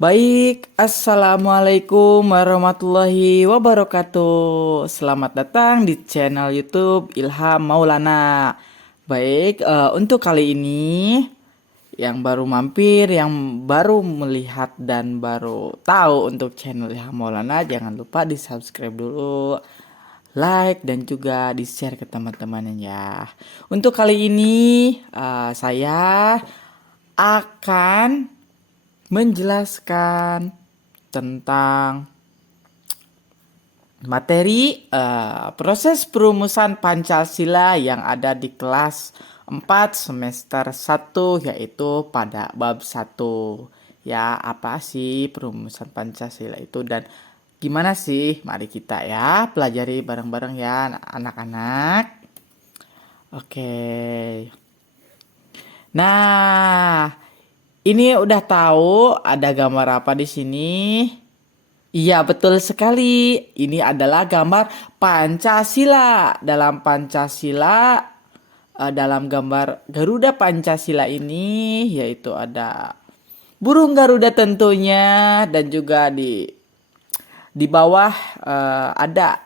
Baik, Assalamualaikum warahmatullahi wabarakatuh. Selamat datang di channel YouTube Ilham Maulana. Baik, untuk kali ini yang baru mampir, yang baru melihat dan baru tahu untuk channel Ilham Maulana, jangan lupa di subscribe dulu, like dan juga di share ke teman-temannya ya. Untuk kali ini saya akan menjelaskan tentang materi proses perumusan Pancasila yang ada di kelas 4 semester 1, yaitu pada bab 1. Ya, apa sih perumusan Pancasila itu dan gimana sih? Mari kita ya pelajari bareng-bareng ya anak-anak. Oke. Nah, ini udah tahu ada gambar apa di sini? Iya, betul sekali. Ini adalah gambar Pancasila. Dalam gambar Garuda Pancasila ini, yaitu ada burung Garuda tentunya, dan juga di bawah ada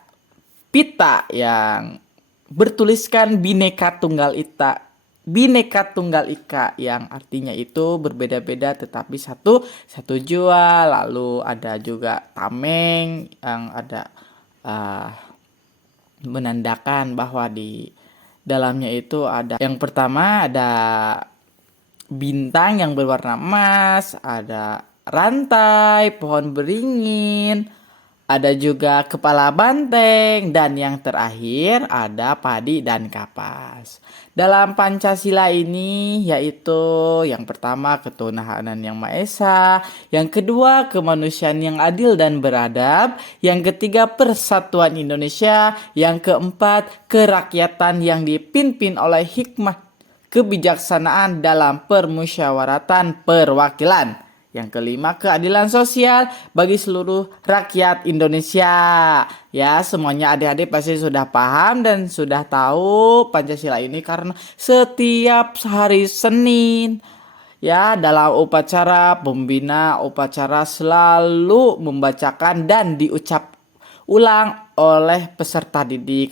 pita yang bertuliskan Bhinneka Tunggal Ika, yang artinya itu berbeda-beda tetapi satu jua. Lalu ada juga tameng yang ada uh, menandakan bahwa di dalamnya itu ada, yang pertama ada bintang yang berwarna emas, ada rantai pohon beringin, ada juga kepala banteng, dan yang terakhir ada padi dan kapas. Dalam Pancasila ini yaitu yang pertama ketuhanan yang Maha Esa, yang kedua kemanusiaan yang adil dan beradab, yang ketiga persatuan Indonesia, yang keempat kerakyatan yang dipimpin oleh hikmah kebijaksanaan dalam permusyawaratan perwakilan. Yang kelima, keadilan sosial bagi seluruh rakyat Indonesia. Ya, semuanya adik-adik pasti sudah paham dan sudah tahu Pancasila ini karena setiap hari Senin, ya, dalam upacara pembina upacara selalu membacakan dan diucap ulang oleh peserta didik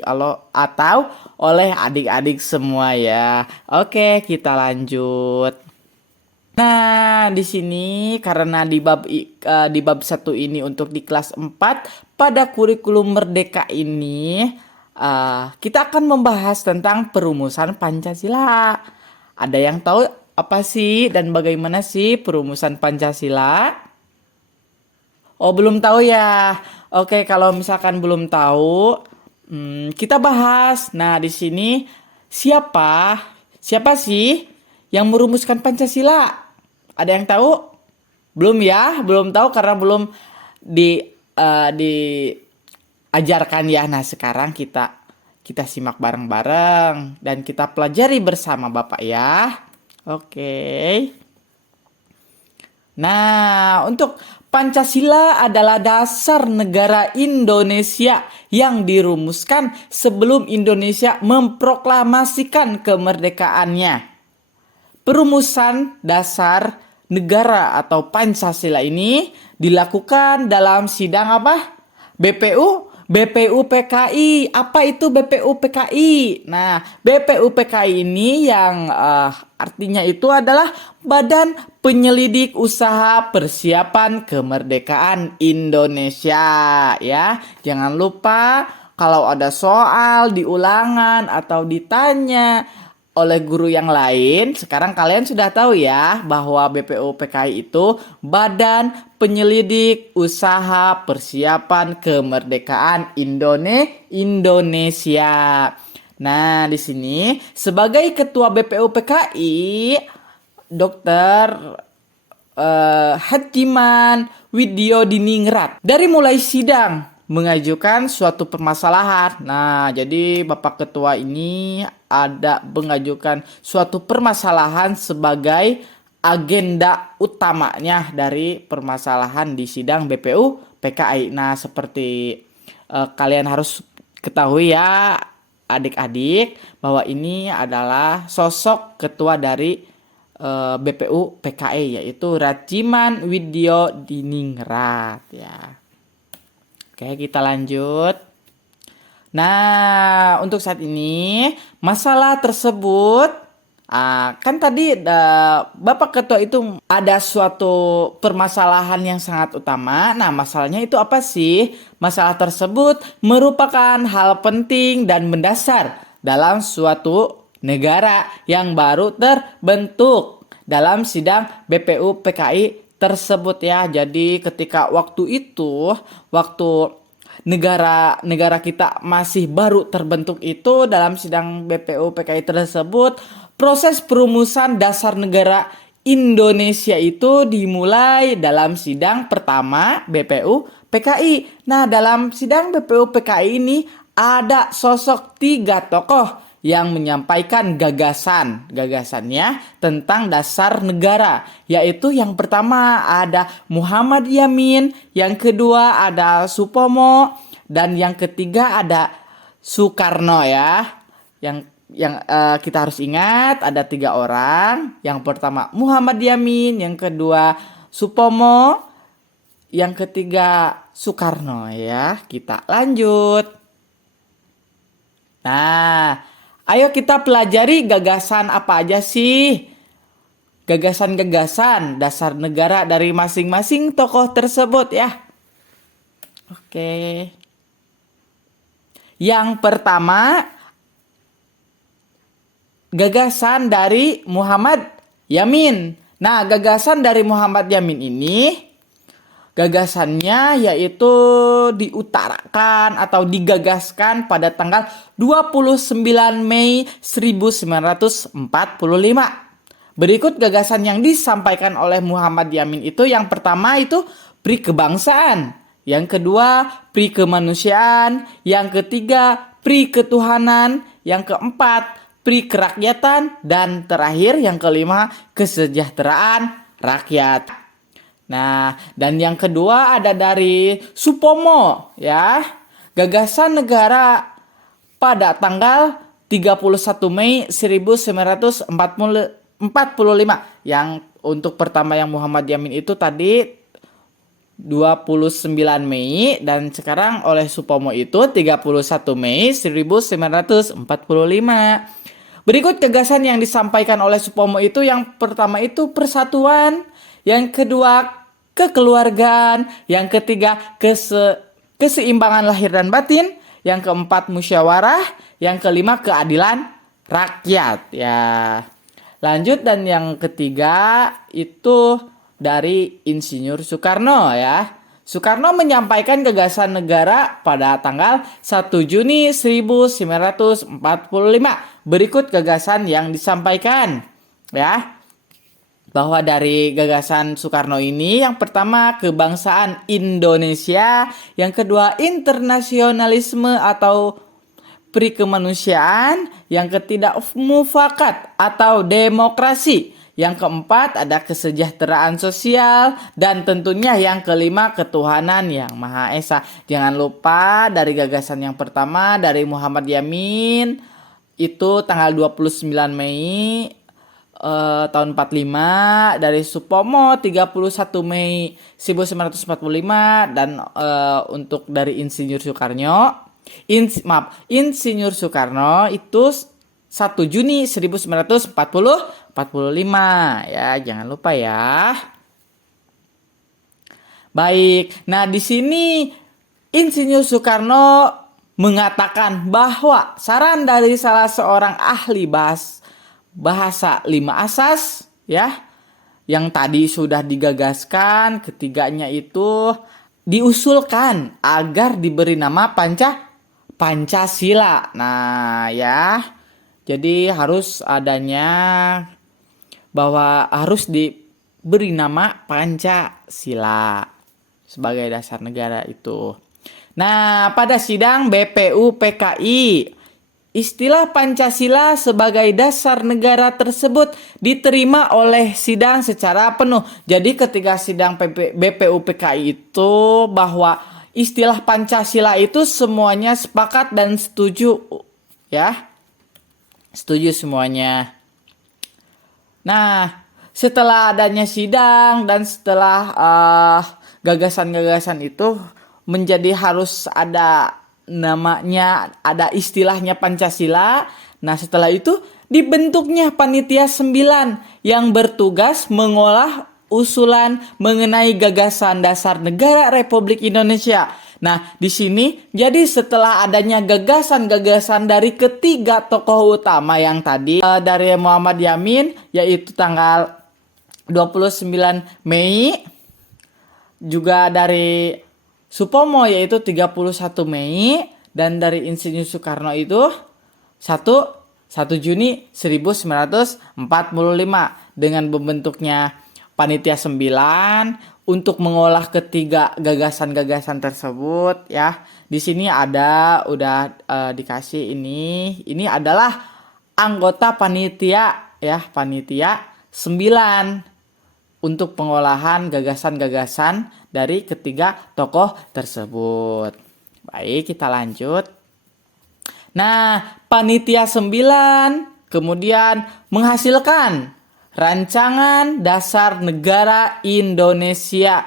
atau oleh adik-adik semua ya. Oke, kita lanjut. Nah, di sini karena di bab 1 ini untuk di kelas 4 pada kurikulum Merdeka ini kita akan membahas tentang perumusan Pancasila. Ada yang tahu apa sih dan bagaimana sih perumusan Pancasila? Oh, belum tahu ya. Oke, kalau misalkan belum tahu, kita bahas. Nah, di sini siapa siapa sih yang merumuskan Pancasila? Ada yang tahu? Belum ya, belum tahu karena belum diajarkan ya. Nah, sekarang kita simak bareng-bareng dan kita pelajari bersama Bapak ya. Oke. Nah, untuk Pancasila adalah dasar negara Indonesia yang dirumuskan sebelum Indonesia memproklamasikan kemerdekaannya. Perumusan dasar negara atau Pancasila ini dilakukan dalam sidang apa? BPU PKI. Apa itu BPU PKI? Nah, BPU PKI ini yang artinya itu adalah Badan Penyelidik Usaha Persiapan Kemerdekaan Indonesia ya. Jangan lupa kalau ada soal di ulangan atau ditanya oleh guru yang lain, sekarang kalian sudah tahu ya bahwa BPU PKI itu Badan Penyelidik Usaha Persiapan Kemerdekaan Indonesia. Nah, di sini sebagai ketua BPU PKI, Dr. Hatiman Widyodiningrat dari mulai sidang mengajukan suatu permasalahan. Nah, jadi Bapak Ketua ini ada mengajukan suatu permasalahan sebagai agenda utamanya dari permasalahan di sidang BPU PKI. Nah, seperti kalian harus ketahui ya adik-adik bahwa ini adalah sosok ketua dari BPU PKI, yaitu Raciman Widyo Diningrat ya. Oke, kita lanjut. Nah, untuk saat ini masalah tersebut kan tadi Bapak Ketua itu ada suatu permasalahan yang sangat utama. Nah, masalahnya itu apa sih? Masalah tersebut merupakan hal penting dan mendasar dalam suatu negara yang baru terbentuk dalam sidang BPU PKI tersebut ya. Jadi ketika waktu itu, waktu negara kita masih baru terbentuk itu, dalam sidang BPU PKI tersebut, proses perumusan dasar negara Indonesia itu dimulai dalam sidang pertama BPU PKI. Nah, dalam sidang BPU PKI ini ada sosok 3 tokoh yang menyampaikan gagasannya tentang dasar negara, yaitu yang pertama ada Muhammad Yamin, yang kedua ada Supomo, dan yang ketiga ada Soekarno ya. Yang kita harus ingat ada 3 orang. Yang pertama Muhammad Yamin, yang kedua Supomo, yang ketiga Soekarno ya. Kita lanjut. Nah, ayo kita pelajari gagasan apa aja sih? Gagasan-gagasan dasar negara dari masing-masing tokoh tersebut ya. Oke. Yang pertama, gagasan dari Muhammad Yamin. Nah, gagasan dari Muhammad Yamin ini, gagasannya yaitu diutarakan atau digagaskan pada tanggal 29 Mei 1945. Berikut gagasan yang disampaikan oleh Muhammad Yamin itu, yang pertama itu pri kebangsaan, yang kedua pri kemanusiaan, yang ketiga pri ketuhanan, yang keempat pri kerakyatan, dan terakhir yang kelima kesejahteraan rakyat. Nah, dan yang kedua ada dari Supomo ya. Gagasan negara pada tanggal 31 Mei 1945. Yang untuk pertama yang Muhammad Yamin itu tadi 29 Mei, dan sekarang oleh Supomo itu 31 Mei 1945. Berikut gagasan yang disampaikan oleh Supomo itu, yang pertama itu persatuan, yang kedua kekeluargaan, yang ketiga keseimbangan lahir dan batin, yang keempat musyawarah, yang kelima keadilan rakyat ya. Lanjut, dan yang ketiga itu dari Insinyur Soekarno ya. Soekarno menyampaikan gagasan negara pada tanggal 1 Juni 1945. Berikut gagasan yang disampaikan ya. Bahwa dari gagasan Soekarno ini, yang pertama kebangsaan Indonesia, yang kedua internasionalisme atau pri kemanusiaan, yang ketiga mufakat atau demokrasi, yang keempat ada kesejahteraan sosial, dan tentunya yang kelima ketuhanan yang Maha Esa. Jangan lupa dari gagasan yang pertama dari Muhammad Yamin itu tanggal 29 Mei tahun 45, dari Supomo 31 Mei 1945, dan untuk dari Insinyur Soekarno Insinyur Soekarno itu 1 Juni 1945 ya, jangan lupa ya. Baik, nah di sini Insinyur Soekarno mengatakan bahwa saran dari salah seorang ahli bahasa 5 asas ya, yang tadi sudah digagaskan, ketiganya itu diusulkan agar diberi nama Pancasila. Nah ya, jadi harus adanya bahwa harus diberi nama Pancasila sebagai dasar negara itu. Nah, pada sidang BPU PKI, istilah Pancasila sebagai dasar negara tersebut diterima oleh sidang secara penuh. Jadi ketika sidang BPU PKI itu, bahwa istilah Pancasila itu semuanya sepakat dan setuju ya. Setuju semuanya. Nah, setelah adanya sidang dan setelah gagasan-gagasan itu menjadi harus ada namanya, ada istilahnya Pancasila. Nah, setelah itu dibentuknya Panitia 9 yang bertugas mengolah usulan mengenai gagasan dasar negara Republik Indonesia. Nah, di sini jadi setelah adanya gagasan-gagasan dari ketiga tokoh utama yang tadi dari Muhammad Yamin, yaitu tanggal 29 Mei, juga dari Supomo yaitu 31 Mei, dan dari Insinyur Soekarno itu 1 Juni 1945 dengan membentuknya Panitia 9 untuk mengolah ketiga gagasan-gagasan tersebut ya. Di sini ada udah dikasih ini adalah anggota panitia ya, Panitia 9 untuk pengolahan gagasan-gagasan dari ketiga tokoh tersebut. Baik, kita lanjut. Nah, Panitia 9 kemudian menghasilkan Rancangan Dasar Negara Indonesia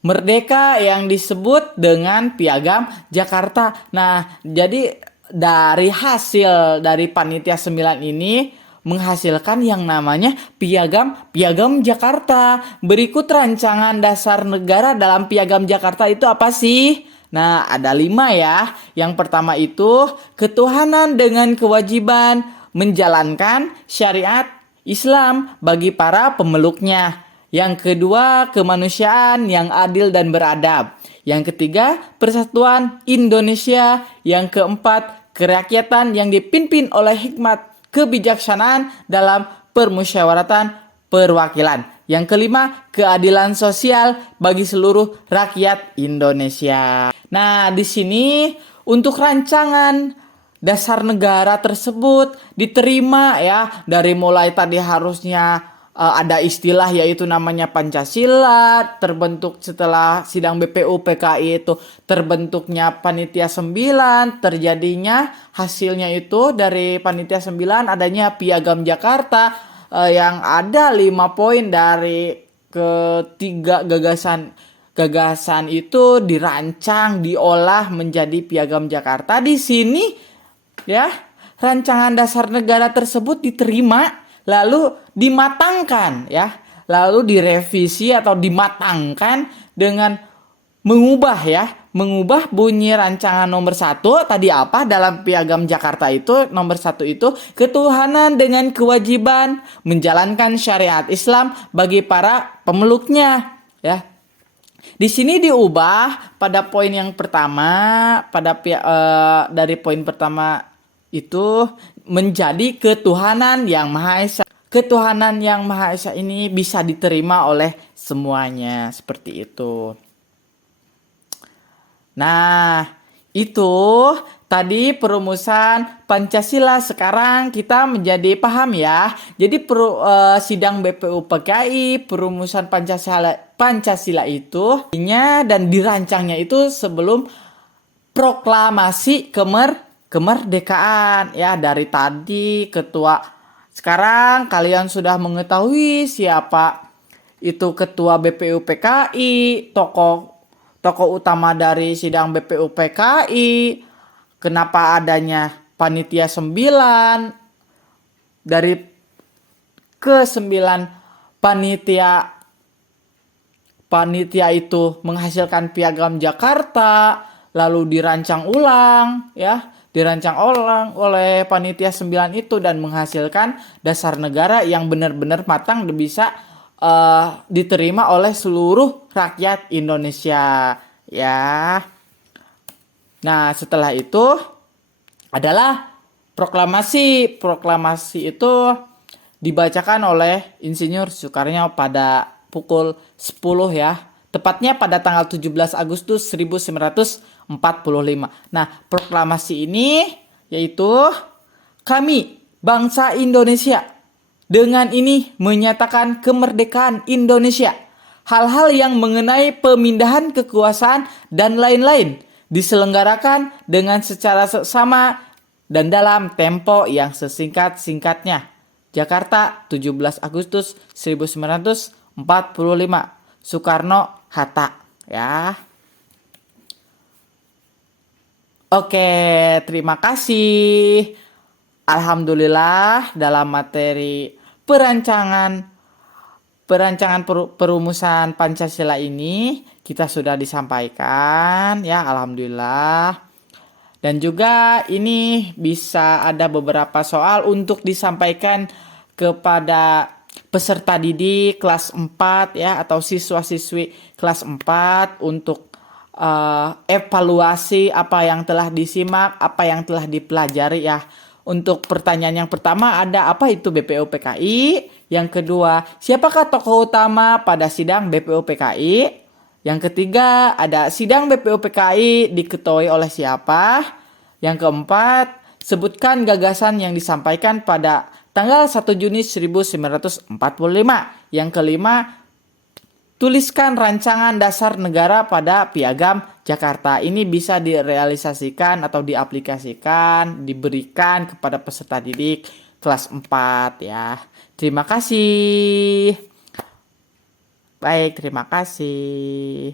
Merdeka yang disebut dengan Piagam Jakarta. Nah, jadi dari hasil dari Panitia 9 ini menghasilkan yang namanya Piagam Jakarta. Berikut rancangan dasar negara dalam Piagam Jakarta itu apa sih? Nah, ada 5 ya. Yang pertama itu ketuhanan dengan kewajiban menjalankan syariat Islam bagi para pemeluknya. Yang kedua, kemanusiaan yang adil dan beradab. Yang ketiga, persatuan Indonesia. Yang keempat, kerakyatan yang dipimpin oleh hikmat kebijaksanaan dalam permusyawaratan perwakilan. Yang kelima, keadilan sosial bagi seluruh rakyat Indonesia. Nah, di sini untuk rancangan dasar negara tersebut diterima ya, dari mulai tadi harusnya ada istilah yaitu namanya Pancasila, terbentuk setelah sidang BPUPKI itu terbentuknya Panitia 9, terjadinya hasilnya itu dari Panitia 9 adanya Piagam Jakarta yang ada 5 poin dari ketiga gagasan itu dirancang, diolah menjadi Piagam Jakarta. Di sini ya, rancangan dasar negara tersebut diterima lalu dimatangkan ya, lalu direvisi atau dimatangkan dengan mengubah bunyi rancangan nomor 1 tadi apa dalam Piagam Jakarta itu. Nomor 1 itu ketuhanan dengan kewajiban menjalankan syariat Islam bagi para pemeluknya ya. Di sini diubah pada poin yang pertama, dari poin pertama itu menjadi ketuhanan yang Maha Esa. Ketuhanan yang Maha Esa ini bisa diterima oleh semuanya, seperti itu. Nah, itu tadi perumusan Pancasila. Sekarang kita menjadi paham ya. Jadi sidang BPUPKI perumusan Pancasila itu dan dirancangnya itu sebelum proklamasi kemerdekaan ya. Dari tadi ketua, sekarang kalian sudah mengetahui siapa itu ketua BPUPKI, tokoh utama dari sidang BPUPKI, kenapa adanya Panitia 9, dari ke-9 panitia itu menghasilkan Piagam Jakarta, lalu dirancang ulang oleh Panitia 9 itu dan menghasilkan dasar negara yang benar-benar matang dan bisa diterima oleh seluruh rakyat Indonesia ya. Nah, setelah itu adalah proklamasi. Proklamasi itu dibacakan oleh Insinyur Soekarno pada pukul 10 ya. Tepatnya pada tanggal 17 Agustus 1945. Nah, proklamasi ini yaitu kami bangsa Indonesia dengan ini menyatakan kemerdekaan Indonesia. Hal-hal yang mengenai pemindahan kekuasaan dan lain-lain diselenggarakan dengan secara seksama dan dalam tempo yang sesingkat-singkatnya. Jakarta, 17 Agustus 1945. Soekarno-Hatta, ya. Oke, terima kasih. Alhamdulillah dalam materi perancangan perumusan Pancasila ini kita sudah disampaikan, ya, alhamdulillah. Dan juga ini bisa ada beberapa soal untuk disampaikan kepada peserta didik kelas 4, ya, atau siswa-siswi kelas 4 untuk evaluasi apa yang telah disimak, apa yang telah dipelajari, ya. Untuk pertanyaan yang pertama ada apa itu BPUPKI? Yang kedua, siapakah tokoh utama pada sidang BPUPKI? Yang ketiga, ada sidang BPUPKI diketuai oleh siapa? Yang keempat, sebutkan gagasan yang disampaikan pada tanggal 1 Juni 1945. Yang kelima, tuliskan rancangan dasar negara pada Piagam Jakarta. Ini bisa direalisasikan atau diaplikasikan, diberikan kepada peserta didik kelas 4, ya. Terima kasih. Baik, terima kasih.